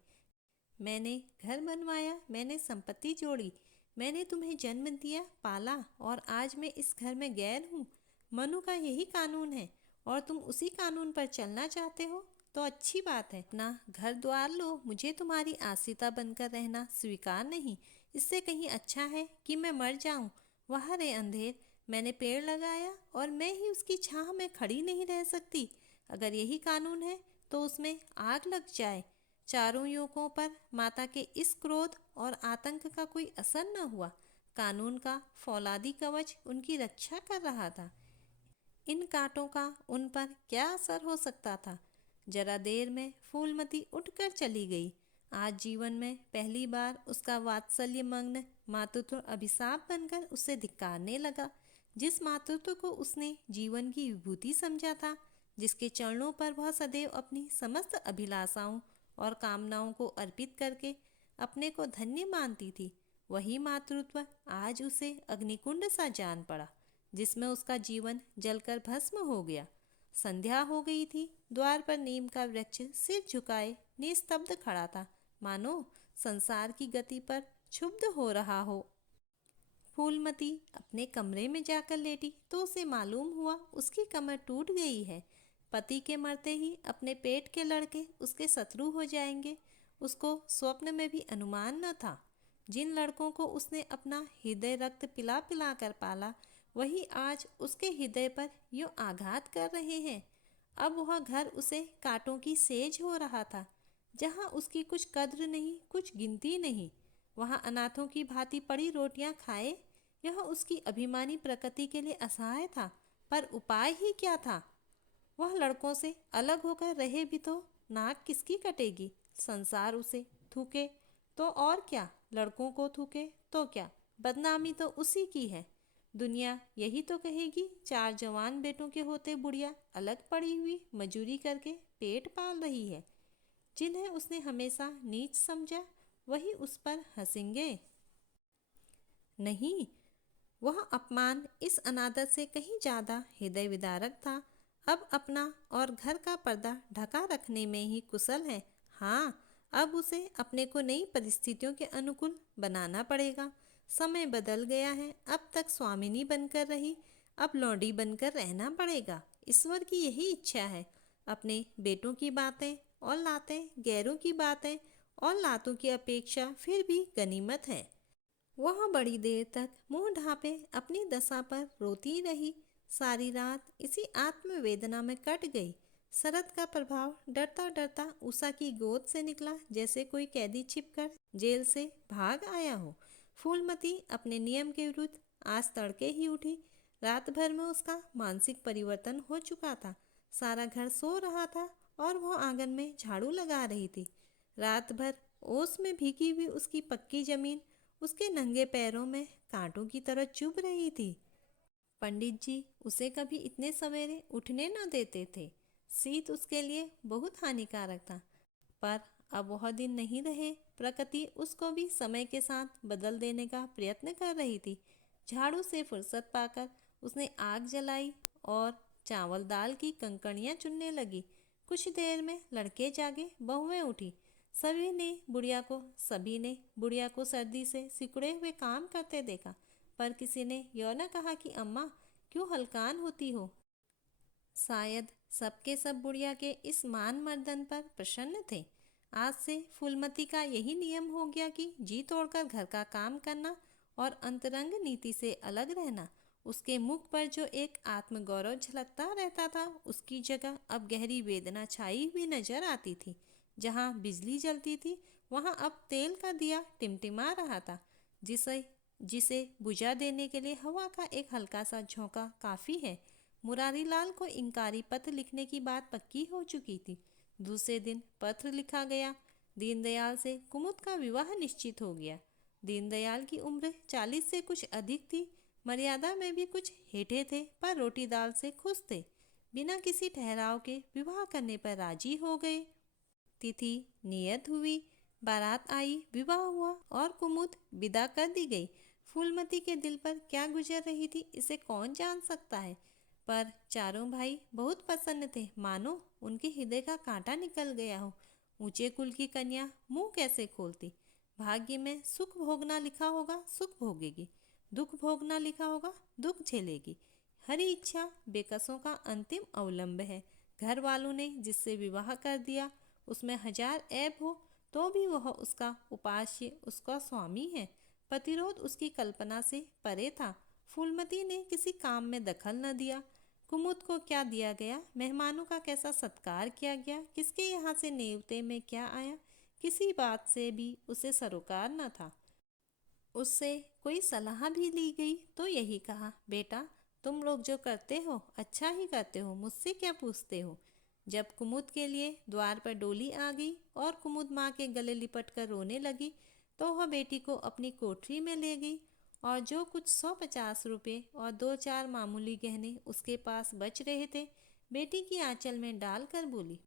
मैंने घर बनवाया, मैंने संपत्ति जोड़ी, मैंने तुम्हें जन्म दिया, पाला, और आज मैं इस घर में गैर हूँ। मनु का यही कानून है और तुम उसी कानून पर चलना चाहते हो तो अच्छी बात है। अपना घर द्वार लो, मुझे तुम्हारी आश्रिता बनकर रहना स्वीकार नहीं। इससे कहीं अच्छा है कि मैं मर जाऊं। वह रे अंधेर, मैंने पेड़ लगाया और मैं ही उसकी छाह में खड़ी नहीं रह सकती। अगर यही कानून है तो उसमें आग लग जाए। चारों युवकों पर माता के इस क्रोध और आतंक का कोई असर न हुआ। कानून का फौलादी कवच उनकी रक्षा कर रहा था। इन कांटों का उन पर क्या असर हो सकता था? जरा देर में फूलमती उठकर चली गई। आज जीवन में पहली बार उसका वात्सल्य मग्न मातृत्व अभिशाप बनकर उसे धिक्कारने लगा। जिस मातृत्व को उसने जीवन की विभूति समझा था, जिसके चरणों पर वह सदैव अपनी समस्त अभिलाषाओं और कामनाओं को अर्पित करके अपने को धन्य मानती थी, वही मातृत्व आज उसे अग्निकुंड सा जान पड़ा, जिसमें उसका जीवन जलकर भस्म हो गया। संध्या हो गई थी। द्वार पर नीम का वृक्ष सिर झुकाए निस्तब्ध खड़ा था, मानो संसार की गति पर क्षुब्ध हो रहा हो। फूलमती अपने कमरे में जाकर लेटी तो उसे मालूम हुआ उसकी कमर टूट गई है। पति के मरते ही अपने पेट के लड़के उसके शत्रु हो जाएंगे, उसको स्वप्न में भी अनुमान न था। जिन लड़कों को उसने अपना हृदय रक्त पिला पिला कर पाला, वही आज उसके हृदय पर यूं आघात कर रहे हैं। अब वह घर उसे कांटों की सेज हो रहा था, जहाँ उसकी कुछ कद्र नहीं, कुछ गिनती नहीं। वहाँ अनाथों की भांति पड़ी रोटियां खाए, यह उसकी अभिमानी प्रकृति के लिए असहाय था। पर उपाय ही क्या था? वह लड़कों से अलग होकर रहे भी तो नाक किसकी कटेगी? संसार उसे थूके तो और क्या, लड़कों को थूके तो क्या, बदनामी तो उसी की है। दुनिया यही तो कहेगी, चार जवान बेटों के होते बुढ़िया अलग पड़ी हुई मजूरी करके पेट पाल रही है। जिन्हें उसने हमेशा नीच समझा, वही उस पर हंसेंगे। नहीं, वह अपमान इस अनादर से कहीं ज़्यादा हृदय विदारक था। अब अपना और घर का पर्दा ढका रखने में ही कुशल है। हाँ, अब उसे अपने को नई परिस्थितियों के अनुकूल बनाना पड़ेगा। समय बदल गया है। अब तक स्वामिनी बनकर रही, अब लौंडी बनकर रहना पड़ेगा। ईश्वर की यही इच्छा है। अपने बेटों की बातें और लातें, गैरों की बातें और लातों की अपेक्षा फिर भी गनीमत है। वह बड़ी देर तक मुंह ढांपे अपनी दशा पर रोती रही। सारी रात इसी आत्मवेदना में कट गई। शरद का प्रभाव डरता डरता उषा की गोद से निकला, जैसे कोई कैदी छिपकर जेल से भाग आया हो। फूलमती अपने नियम के विरुद्ध आज तड़के ही उठी। रात भर में उसका मानसिक परिवर्तन हो चुका था। सारा घर सो रहा था और वह आंगन में झाड़ू लगा रही थी। रात भर ओस में भीगी हुई उसकी पक्की जमीन उसके नंगे पैरों में कांटों की तरह चुभ रही थी। पंडित जी उसे कभी इतने सवेरे उठने न देते थे। शीत उसके लिए बहुत हानिकारक था। पर अब वह दिन नहीं रहे। प्रकृति उसको भी समय के साथ बदल देने का प्रयत्न कर रही थी। झाड़ू से फुर्सत पाकर उसने आग जलाई और चावल दाल की कंकड़ियाँ चुनने लगी। कुछ देर में लड़के जागे, बहुएं उठी। सभी ने बुढ़िया को सर्दी से सिकुड़े हुए काम करते देखा, पर किसी ने यह न कहा कि अम्मा क्यों हलकान होती हो। शायद सबके सब बुढ़िया के इस मान मर्दन पर प्रसन्न थे। आज से फूलमती का यही नियम हो गया कि जी तोड़कर घर का काम करना और अंतरंग नीति से अलग रहना। उसके मुख पर जो एक आत्मगौरव झलकता रहता था, उसकी जगह अब गहरी वेदना छाई हुई नजर आती थी। जहाँ बिजली जलती थी, वहाँ अब तेल का दिया टिमटिमा रहा था, जिसे जिसे बुझा देने के लिए हवा का एक हल्का सा झोंका काफ़ी है। मुरारीलाल को इनकारी पत्र लिखने की बात पक्की हो चुकी थी। दूसरे दिन पत्र लिखा गया। दीनदयाल से कुमुद का विवाह निश्चित हो गया। दीनदयाल की उम्र 40 से कुछ अधिक थी। मर्यादा में भी कुछ हेठे थे, पर रोटी दाल से खुश थे। बिना किसी ठहराव के विवाह करने पर राजी हो गए। तिथि नियत हुई, बारात आई, विवाह हुआ और कुमुद विदा कर दी गई। फूलमती के दिल पर क्या गुजर रही थी, इसे कौन जान सकता है। पर चारों भाई बहुत प्रसन्न थे, मानो उनके हृदय का कांटा निकल गया हो। ऊंचे कुल की कन्या मुंह कैसे खोलती। भाग्य में सुख भोगना लिखा होगा, सुख भोगेगी। दुख भोगना लिखा होगा, दुख झेलेगी। हरी इच्छा बेकसों का अंतिम अवलंब है। घर वालों ने जिससे विवाह कर दिया, उसमें 1000 ऐब हो तो भी वह उसका उपास्य, उसका स्वामी है। प्रतिरोध उसकी कल्पना से परे था। फूलमती ने किसी काम में दखल न दिया। कुमुद को क्या दिया गया, मेहमानों का कैसा सत्कार किया गया, किसके यहाँ से नेवते में क्या आया, किसी बात से भी उसे सरोकार न था। उससे कोई सलाह भी ली गई तो यही कहा, बेटा तुम लोग जो करते हो अच्छा ही करते हो, मुझसे क्या पूछते हो। जब कुमुद के लिए द्वार पर डोली आ गई और कुमुद माँ के गले लिपट कर रोने लगी, तो वह बेटी को अपनी कोठरी में ले गई और जो कुछ 150 रुपये और 2-4 मामूली गहने उसके पास बच रहे थे, बेटी की आंचल में डाल कर बोली,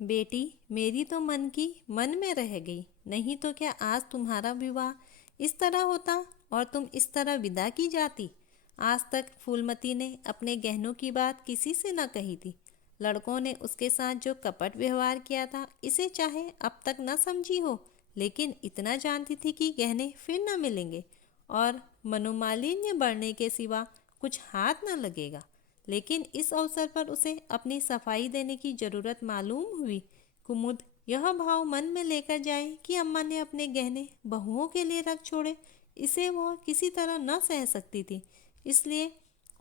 बेटी मेरी तो मन की मन में रह गई, नहीं तो क्या आज तुम्हारा विवाह इस तरह होता और तुम इस तरह विदा की जाती। आज तक फूलमती ने अपने गहनों की बात किसी से न कही थी। लड़कों ने उसके साथ जो कपट व्यवहार किया था, इसे चाहे अब तक न समझी हो, लेकिन इतना जानती थी कि गहने फिर न मिलेंगे और मनोमालिन्य बढ़ने के सिवा कुछ हाथ न लगेगा। लेकिन इस अवसर पर उसे अपनी सफाई देने की जरूरत मालूम हुई। कुमुद यह भाव मन में लेकर जाए कि अम्मा ने अपने गहने बहुओं के लिए रख छोड़े, इसे वह किसी तरह न सह सकती थी। इसलिए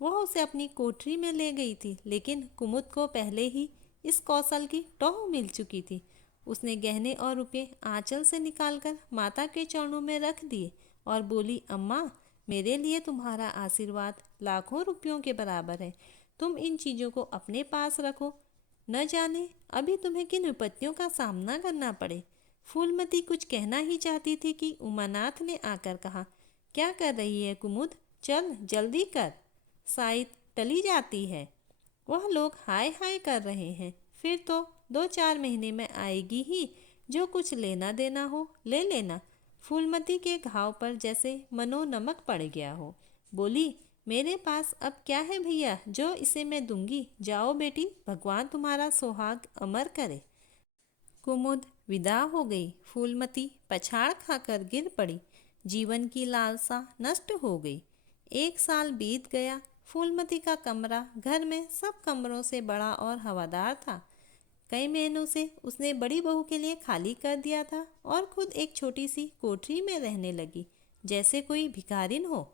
वह उसे अपनी कोठरी में ले गई थी। लेकिन कुमुद को पहले ही इस कौशल की टोह मिल चुकी थी। उसने गहने और रुपये आंचल से निकालकर माता के चरणों में रख दिए और बोली, अम्मा मेरे लिए तुम्हारा आशीर्वाद लाखों रुपयों के बराबर है। तुम इन चीज़ों को अपने पास रखो, न जाने अभी तुम्हें किन विपत्तियों का सामना करना पड़े। फूलमती कुछ कहना ही चाहती थी कि उमानाथ ने आकर कहा, क्या कर रही है कुमुद, चल जल्दी कर, शायद टली जाती है। वह लोग हाय हाय कर रहे हैं, फिर तो 2-4 महीने में आएगी ही, जो कुछ लेना देना हो ले लेना। फूलमती के घाव पर जैसे मनो नमक पड़ गया हो। बोली, मेरे पास अब क्या है भैया जो इसे मैं दूंगी। जाओ बेटी, भगवान तुम्हारा सुहाग अमर करे। कुमुद विदा हो गई। फूलमती पछाड़ खाकर गिर पड़ी। जीवन की लालसा नष्ट हो गई। 1 साल बीत गया। फूलमती का कमरा घर में सब कमरों से बड़ा और हवादार था। कई महीनों से उसने बड़ी बहू के लिए खाली कर दिया था और खुद एक छोटी सी कोठरी में रहने लगी, जैसे कोई भिखारिन हो।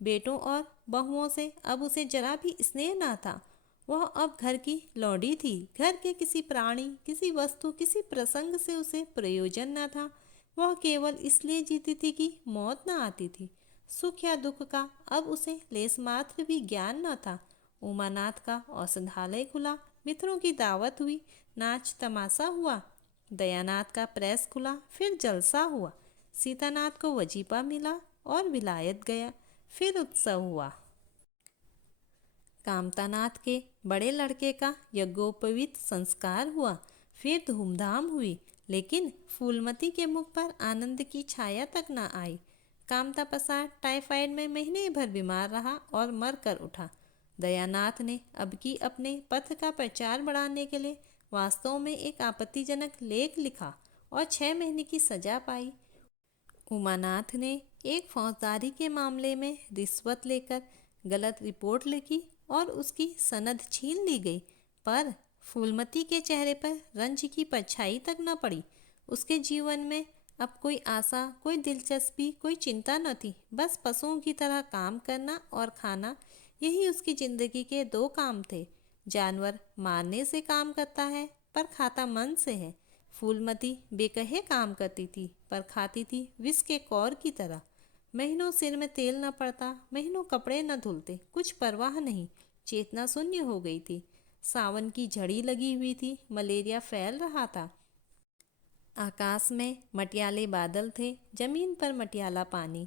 बेटों और बहुओं से अब उसे जरा भी स्नेह ना था। वह अब घर की लौंडी थी। घर के किसी प्राणी, किसी वस्तु, किसी प्रसंग से उसे प्रयोजन न था। वह केवल इसलिए जीती थी कि मौत न आती थी। सुख या दुख का अब उसे लेस मात्र भी ज्ञान न था। उमानाथ का औषधालय खुला, मित्रों की दावत हुई, नाच तमाशा हुआ। दयानाथ का प्रेस खुला, फिर जलसा हुआ। सीतानाथ को वजीफा मिला और विलायत गया, फिर उत्सव हुआ। कामतानाथ के बड़े लड़के का यज्ञोपवीत संस्कार हुआ, फिर धूमधाम हुई। लेकिन फूलमती के मुख पर आनंद की छाया तक न आई। कामता प्रसाद टाइफाइड में महीने भर बीमार रहा और मर कर उठा। दयानाथ ने अब की अपने पथ का प्रचार बढ़ाने के लिए वास्तव में एक आपत्तिजनक लेख लिखा और 6 महीने की सजा पाई। उमानाथ ने एक फौजदारी के मामले में रिश्वत लेकर गलत रिपोर्ट लिखी और उसकी सनद छीन ली गई, पर फूलमती के चेहरे पर रंज की परछाई तक न पड़ी। उसके जीवन में अब कोई आशा, कोई दिलचस्पी, कोई चिंता न थी। बस पशुओं की तरह काम करना और खाना, यही उसकी जिंदगी के 2 काम थे। जानवर मारने से काम करता है, पर खाता मन से है। फूलमती बेकहे काम करती थी, पर खाती थी विष के कौर की तरह। महीनों सिर में तेल न पड़ता, महीनों कपड़े न धुलते, कुछ परवाह नहीं। चेतना शून्य हो गई थी। सावन की झड़ी लगी हुई थी, मलेरिया फैल रहा था। आकाश में मटियाले बादल थे, जमीन पर मटियाला पानी।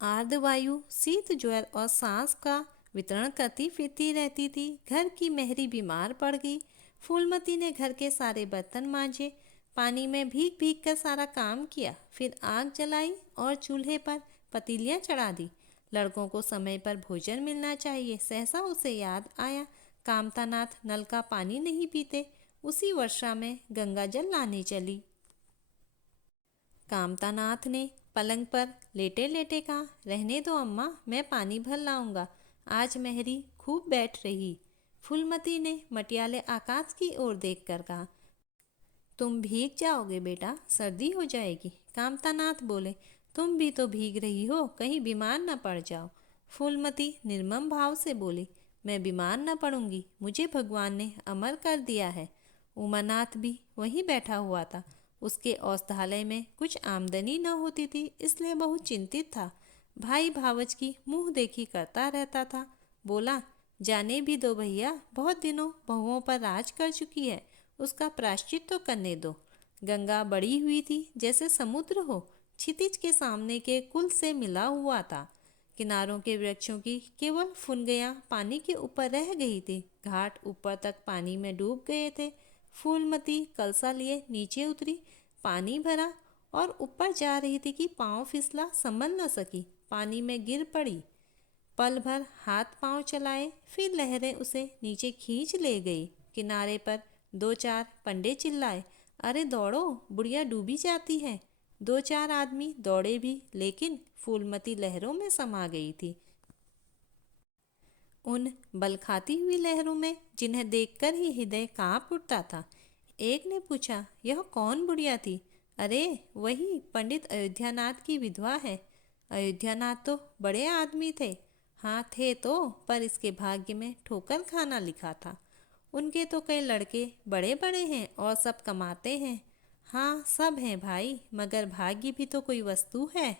आर्द्र वायु शीत ज्वर और सांस का वितरण करती फिरती रहती थी। घर की मेहरी बीमार पड़ गई। फूलमती ने घर के सारे बर्तन मांजे, पानी में भीग भीग कर सारा काम किया। फिर आग जलाई और चूल्हे पर पतीलियाँ चढ़ा दी। लड़कों को समय पर भोजन मिलना चाहिए। सहसा उसे याद आया, कामतानाथ नल का पानी नहीं पीते। उसी वर्षा में गंगा जल लाने चली। कामतानाथ ने पलंग पर लेटे लेटे कहा, रहने दो अम्मा, मैं पानी भर लाऊंगा। आज मेहरी खूब बैठ रही। फूलमती ने मटियाले आकाश की ओर देखकर कहा, तुम भीग जाओगे बेटा, सर्दी हो जाएगी। कामतानाथ बोले, तुम भी तो भीग रही हो, कहीं बीमार न पड़ जाओ। फूलमती निर्मम भाव से बोली, मैं बीमार न पड़ूंगी, मुझे भगवान ने अमर कर दिया है। उमानाथ भी वहीं बैठा हुआ था। उसके औषधालय में कुछ आमदनी न होती थी, इसलिए बहुत चिंतित था। भाई भावच की मुंह देखी करता रहता था। बोला, जाने भी दो भैया, बहुत दिनों बहुओं पर राज कर चुकी है, उसका प्रायश्चित तो करने दो। गंगा बड़ी हुई थी जैसे समुद्र हो, क्षितिज के सामने के कुल से मिला हुआ था। किनारों के वृक्षों की केवल फुनगियाँ पानी के ऊपर रह गई थी। घाट ऊपर तक पानी में डूब गए थे। फूलमती कलसा लिए नीचे उतरी, पानी भरा और ऊपर जा रही थी कि पाँव फिसला, संभल न सकी, पानी में गिर पड़ी। पल भर हाथ पांव चलाए, फिर लहरें उसे नीचे खींच ले गई। किनारे पर दो चार पंडे चिल्लाए, अरे दौड़ो, बुढ़िया डूबी जाती है। दो चार आदमी दौड़े भी, लेकिन फूलमती लहरों में समा गई थी। उन बल खाती हुई लहरों में, जिन्हें देखकर ही हृदय कांप उठता था। एक ने पूछा, यह कौन बुढ़िया थी? अरे वही पंडित अयोध्यानाथ की विधवा है। अयोध्यानाथ तो बड़े आदमी थे। हाँ थे तो, पर इसके भाग्य में ठोकर खाना लिखा था। उनके तो कई लड़के बड़े बड़े हैं और सब कमाते हैं। हाँ सब हैं भाई, मगर भाग्य भी तो कोई वस्तु है।